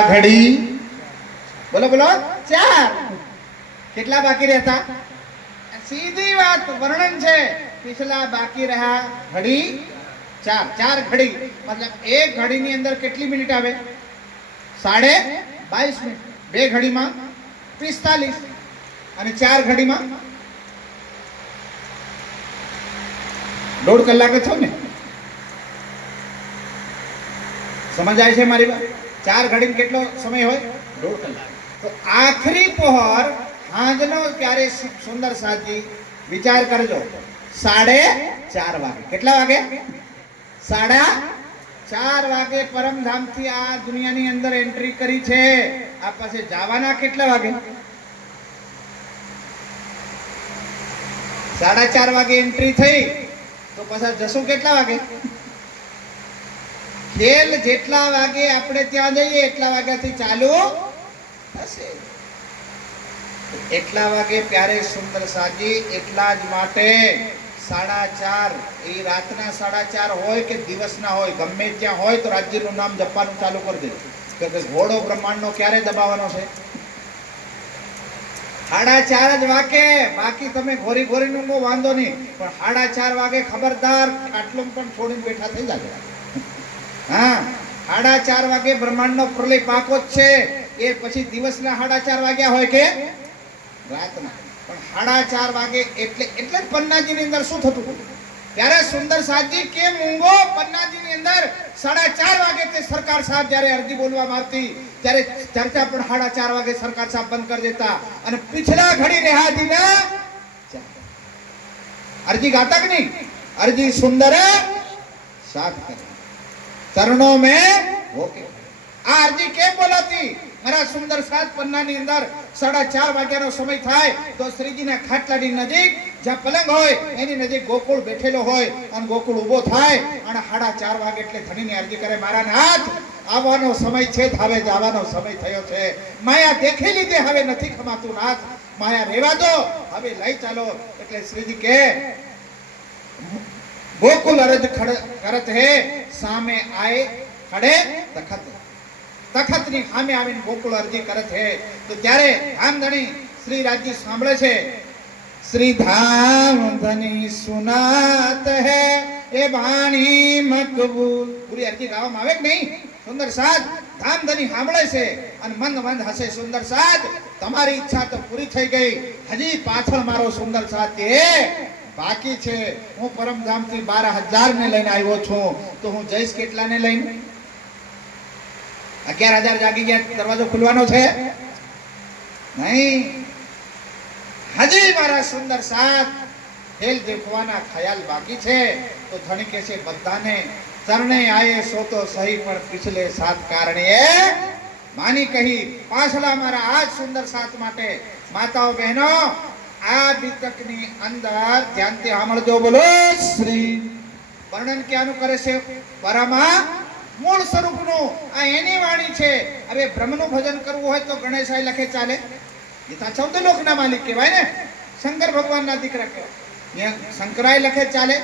ઘડી. બોલો બોલો. ચાર. કેટલા બાકી રહેતા? સીધી વાત, વર્ણન છે. પિછલા બાકી રહ્યા? ઘડી. ચાર. ચાર ઘડી. મતલબ એક ઘડીની અંદર કેટલી મિનિટ આવે? સાડે બાવીસ મિનિટ. બે ઘડીમાં પિસ્તાલીસ. અને ચાર ઘડીમાં? દોઢ કલાક જ છો ને? સમજાય છે મારી વાત? ચાર ઘડીને કેટલો સમય હોય? તો આખરી પહોર સાંજનો ત્યારે સુંદર સાજી, વિચાર કરજો. સાડે ચાર વાગે. કેટલા વાગે? સાડા ચાર વાગે પરમધામથી આ દુનિયાની અંદર એન્ટ્રી કરી છે. આ પાસે જવાના કેટલા વાગે? સાડા ચાર વાગે એન્ટ્રી થઈ. તો પાછા જશું કેટલા વાગે? ખેલ જેટલા વાગે આપણે ત્યાં જઈએ, એટલા વાગ્યાથી ચાલુ થશે. એટલા વાગે પ્યારે સુંદર સાજી, એટલા જ માટે સાડા ચાર, એ રાતના સાડા ચાર હોય કે દિવસના હોય, ગમે ત્યાં હોય તો રાજ્યનું નામ જપવાનું ચાલુ કરી કે કે ઘોડો બ્રહ્માંડનો ક્યારે દબાવવાનો છે? સાડા ચાર જ વાગે, બાકી તમે ઘોરી ઘોરીનું વાંધો નહીં, પણ સાડા ચાર વાગે ખબરદાર આટલું પણ છોડીને બેઠા થઈ જાય હા, સાડા ચાર વાગે બ્રહ્માંડનો પ્રલય પાકો જ છે. એ પછી દિવસના સાડા ચાર વાગ્યા હોય કે? રાતના. પણ સાડા ચાર વાગે એટલે એટલે જ પન્નાજીની અંદર શું થતું ત્યારે સુંદર સાજી કેમ ઊંઘો? પન્નાજીની અંદર સાડા ચાર વાગે તે સરકાર સાહેબ જ્યારે અરજી બોલવામાં આવતી ત્યારે ચર્ચા પણ સાડા ચાર વાગે સરકાર સાહેબ બંધ કરી દેતા. અને પિછલા ઘડી રહ્યા દીના અરજી ગાતા નહીં? અરજી સુંદર સાફ કરે. ચરણો મે? કેમ બોલાતી? હોય અને ગોકુળ ઊભો થાય અને સાડા ચાર વાગે એટલે ધણીની અરજી કરે. મારા નાથ, આવવાનો સમય છે હવે જવાનો સમય થયો છે. માયા દેખી લીધે હવે નથી ખમાતું, નાથ. માયા રેવા દો. હવે લઈ ચાલો. એટલે શ્રીજી કે ગોકુલ અરજ ખડ કરત હે, સામે આય ખડે તખત. તખતની સામે આવીને ગોકુળ અરજી કરે છે તો ત્યારે ધામધણી શ્રી રાજજી સાંભળે છે શ્રી ધામધની સુનાત હે, એ વાણી મકબૂલ. પૂરી અરજી ગાવામાં આવે કે નહીં? સુંદર સાદ ધામધની સાંભળે છે અને મંદ મંદ હસે, સુંદર સાદ, તમારી ઈચ્છા તો પૂરી થઈ ગઈ. હજી પાછળ મારો સુંદર સાદ છે બાકી છે, હું પરમધામથી બાર હજાર ને લઈને આવ્યો છું, તો હું જઈશ કેટલાને લઈને? અગિયાર હજાર જાગી ગયા, દરવાજો ખુલવાનો છે? નહીં. હજી મારા સુંદર સાથ ખેલ દેખવાના ખ્યાલ બાકી છે, તો ધણી કે છે બધાને. ચરણે આયે સો તો સહી, પણ પિછલે સાત કારણે. માની કહી, પાછલા મારા આ સુંદર સાથ માટે, માતાઓ બહેનો આ બીતકની અંદર ધ્યાનથી સાંભળજો બોલો, શ્રી વર્ણન ક્યાંનું કરે છે? પરમા મૂળ સ્વરૂપનું. આ એની વાણી છે. હવે બ્રહ્મનું ભજન કરવું હોય તો ગણેશાય લખે ચાલે. ગીતા ચૌદ લોકના માલિક કહેવાય ને. શંકર ભગવાનના દીકરા કહેવાય. શંકરાય લખે ચાલે.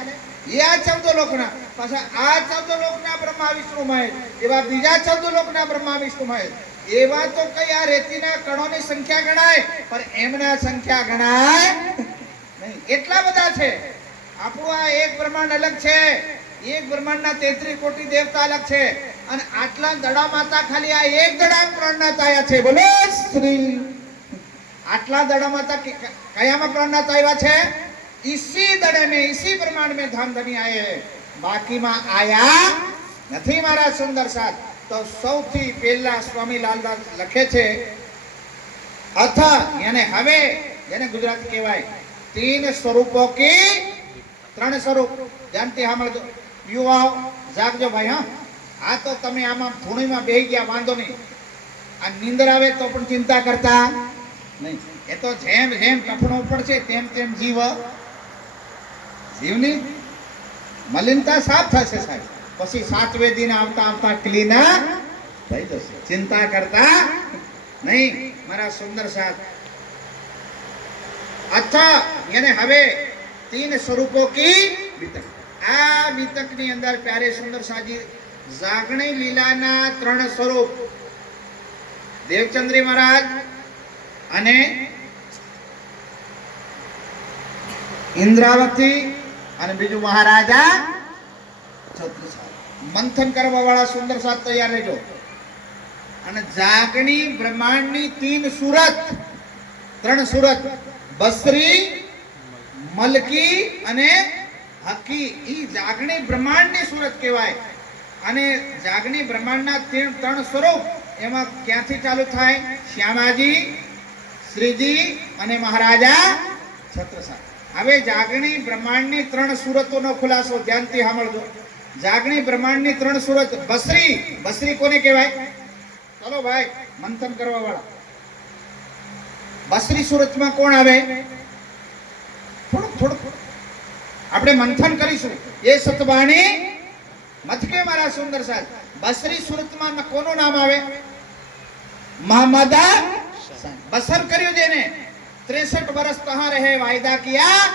એ આ ચૌદ લોકના. પાછા આ ચૌદ લોકના બ્રહ્મા વિષ્ણુ મહેશ એવા બીજા ચૌદ લોકના બ્રહ્મા વિષ્ણુ મહેશ એવા તો કઈ આ રેતીના કણોની સંખ્યા ગણાય, પણ એમના સંખ્યા ગણાય નહીં. એટલા બધા છે. આપણું આ એક બ્રહ્માંડ અલગ છે. એક બ્રહ્માંડના તેત્રીસ કોટી દેવતા અલગ છે. અને આટલા દડા માતા ખાલી આ એક દડા પ્રાણનાથ આવ્યા છે. બોલો શ્રી આટલા દડા માતા કયામાં પ્રાણનાથ આવ્યા છે? ઈસી દડે મેં, ઈસી પ્રમાણ મેં ધામધની આયે. બાકીમાં આયા નથી મારા સુંદર સાથ. તો સૌથી પહેલા સ્વામી લાલદાસ લખે છે, અથ, યાને હવે, જેને ગુજરાત કહેવાય, તીન સ્વરૂપો કે ત્રણ સ્વરૂપ. જાણતી સાંભળજો. યુવાઓ, જાગજો ભાઈ, હા. આ તો તમે આમાં ધૂણીમાં બેહી ગયા, વાંધો નહીં. આ નીંદર આવે તો પણ ચિંતા કરતા નહીં. એ તો જેમ જેમ કફણો પડશે તેમ તેમ જીવ જીવની મલિનતા સાફ થશે સાહેબ. પછી સાતવે દિન આવતા આવતા ક્લીન થઈ જશે. ચિંતા કરતા નહીં. મારા સુંદર સાથ અચ્છા, એને હવે તીન સ્વરૂપો કી વિતક. આ વિતકની અંદર પ્યારે સુંદર સાજી જાગણી લીલાના ત્રણ સ્વરૂપ. દેવચંદ્રી મહારાજ અને ઇન્દ્રાવતી અને બીજું મહારાજા છત્રસાલ મંથન કરવા વાળા સુંદર સાથ તૈયાર રહેજો. અને જાગણી બ્રહ્માંડની તીન સુરત, ત્રણ સુરત, બસરી, મલકી અને હકી. ઈ જાગણી બ્રહ્માંડની સુરત કહેવાય. અને જાગણી બ્રહ્માંડના ત્રણ ત્રણ સ્વરૂપ એમાં ક્યાંથી ચાલુ થાય? શ્યામાજી, શ્રીજી અને મહારાજા છત્રસા હવે જાગણી બ્રહ્માંડની ત્રણ સુરતોનો ખુલાસો ધ્યાનથી સાંભળજો. જાગણી બ્રહ્માંડની ત્રણ સુરત. બસરી બસરી કોને કહેવાય? ચલો ભાઈ, મંથન કરવા વાળા. બસરી સુરતમાં કોણ આવે? થોડુંક થોડુંક. આપણે મંથન કરીશું. એ સતવાણી મથકે મારા સુંદર સાહેબ. બસરી સુરતમાં કોનું નામ આવે? મહમદા બસર કર્યું જેને. 63 વર્ષ તહા રહે વાયદા કિયા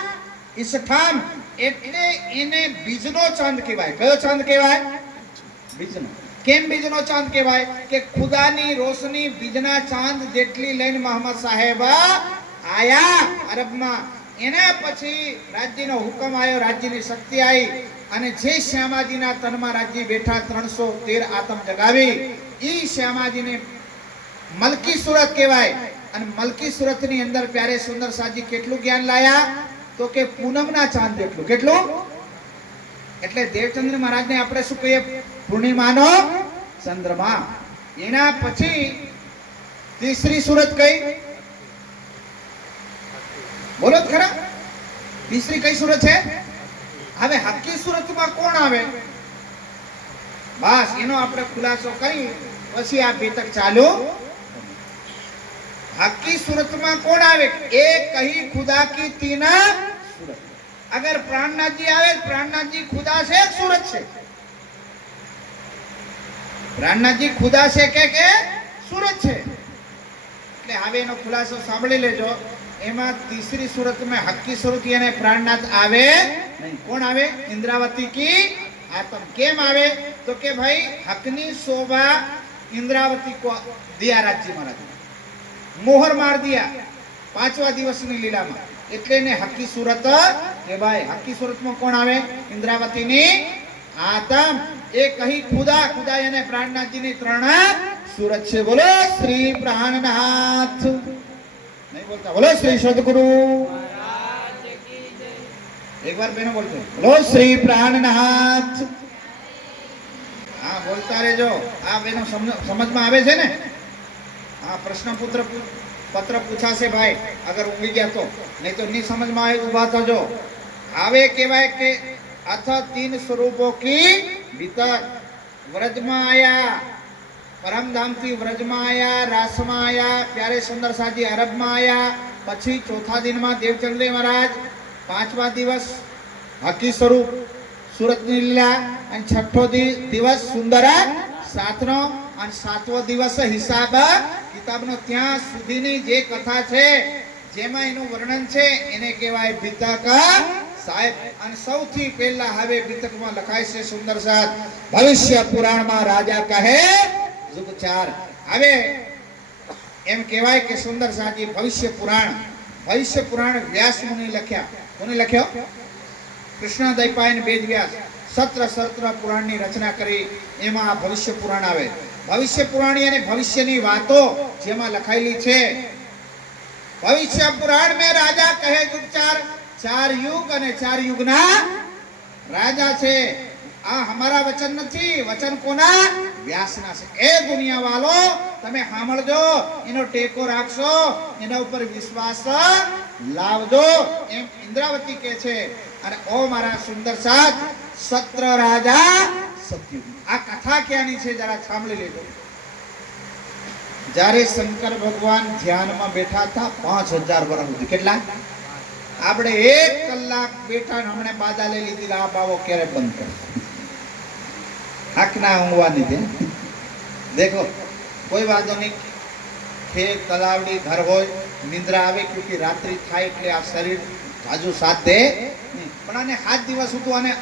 ઇસ ઠામ એટલે એને બીજનો ચાંદ કહેવાય. કયો ચાંદ કહેવાય? બીજનો. કેમ બીજનો ચાંદ કહેવાય? કે ખુદાની રોશની બીજના ચાંદ જેટલી લઈને મોહમ્મદ સાહેબ આયા અરબમાં. એના પછી રાજ્યનો હુકમ આવ્યો રાજ્યની શક્તિ આવી અને જે શ્યામાજીના તનમાં રાજ્ય બેઠા ત્રણસો તેર આતમ જગાવી એ શ્યામાજીને મલકી સુરત કહેવાય. અને મલકી સુરતની અંદર પ્યારે સુંદર સાજી કેટલું જ્ઞાન લાયા? તો કે પૂનમના ચાંદ જેટલું કેટલું? એટલે દેવચંદ્ર મહારાજને આપણે શું કહીએ? પૂર્ણિમાનો ચંદ્રમા. એના પછી તીસરી સુરત કઈ? બોલો ખરા. તીસરી કઈ સુરત છે? હવે હકી સુરતમાં કોણ આવે? બસ, એનો આપણે ખુલાસો કરી, પછી આ બેતક ચાલુ હકી સુરતમાં કોણ આવે? એ કહી ખુદા કી તીના સુરત. અગર પ્રાણનાથજી આવે પ્રાણનાથજી ખુદા છે સુરત છે? પ્રાણનાથજી ખુદા છે કે કે સુરત છે? એટલે હવે એનો ખુલાસો સાંભળી લેજો. એમાં તીસરી સુરત મેં હક્કી સુરત અને પ્રાણનાથ આવે કોણ આવે? ઇન્દ્રાવતી કી આતમ. કેમ આવે? તો કે ભાઈ હકની શોભા ઇન્દ્રાવતી કો દિયા રાજજી મહારાજ. મોહર માર દિયા. પાંચવા દિવસની લીલામાં. એટલે એને હકી સુરત ભાઈ હકી સુરતમાં કોણ આવે? ઇન્દ્રાવતીની આતમ એ કહી, ખુદા ખુદા અને પ્રાણનાથજીની ત્રણ સુરત છે. બોલો, શ્રી પ્રાણનાથ. નહીં બોલતા. બોલો, શ્રી સદગુરુ. એક વાર બેનો બોલતો બોલો, શ્રી પ્રાણનાથ. હા, બોલતા રહેજો. આ બેનો સમજમાં આવે છે ને? હા પ્રશ્ન પુત્ર પત્ર પૂછાશે ભાઈ, અગર ઊંઘી ગયા તો. નહીં તો નહીં સમજમાં આવે ઊભા થજો. આવે કહેવાય કે અથ તીન સ્વરૂપો કી ભીતર વ્રજમાં આયા, પરમધામથી વ્રજમાં આયા, રાસમાં આયા, પ્યારે સુંદર સાજી અરબમાં આયા, પછી ચોથા દિનમાં દેવચંદ્રી મહારાજ, પાંચમા દિવસ હકી સ્વરૂપ, સુરતની લીલા, અને છઠ્ઠો દિવસ સુંદર સાતનો અને સાતવો દિવસ હિસાબ કિતાબનો ત્યાં સુધીની જે કથા છે, જેમાં એનું વર્ણન છે, એને કહેવાય ભીતક. સાહેબ, અને સૌથી પહેલા હવે ભીતકમાં લખાય છે સુંદર સાત ભવિષ્ય પુરાણમાં રાજા કહે યુગ ચાર હવે એમ કહેવાય કે સુંદર સાજી ભવિષ્ય પુરાણ. ભવિષ્ય પુરાણ વ્યાસ મુનિ લખ્યા. કોને લખ્યો? કૃષ્ણ દૈપાયન વેદ વ્યાસ સત્ર સત્ર પુરાણની રચના કરી એમાં આ ભવિષ્ય પુરાણ આવે. ભવિષ્ય પુરાણી અને ભવિષ્યની વાતો જેમાં લખાયેલી છે, ભવિષ્ય પુરાણ મેં રાજા કહે ચાર ચાર યુગ અને ચાર યુગના રાજા છે. આ અમારા વચન નથી. વચન કોના? વ્યાસના છે. એ દુનિયા વાલો તમે સાંભળજો, એનો ટેકો રાખશો, એના ઉપર વિશ્વાસ લાવજો. એમ ઇન્દ્રાવતી કહે છે. અને ઓ મારા સુંદર સાથ સત્ર રાજા સત્યુગ આ કથા ક્યાંની છે? જરા સાંભળી લેજો. જ્યારે શંકર ભગવાન ધ્યાનમાં બેઠા હતા, પાંચ હજાર વર્ષ સુધી. કેટલા? આપણે એક કલાક બેઠા હમણાં બાધા લઈ લીધી, આ બાવો ક્યારે બંધ કરે? આંખના ઊંઘવાની છે દેખો, કોઈ વાંધો નહીં. ખેત તલાવડી, ઘર હોય, નિંદ્રા આવે કે રાત્રિ થાય એટલે આ શરીર હાજુ સાથ દે. પણ આને સાત દિવસ સુધી આને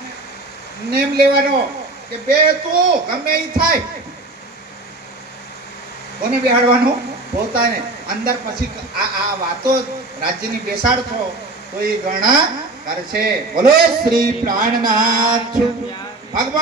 નેમ લેવાનો કે બે તું ગમે ઈ થાય. કોને બેહાડવાનું? પોતાને. અંદર પછી આ આ વાતો રાજ્યની બેસાડતો તો એ ગણા કરશે. બોલો, શ્રી પ્રાણનાથ. ભગવાન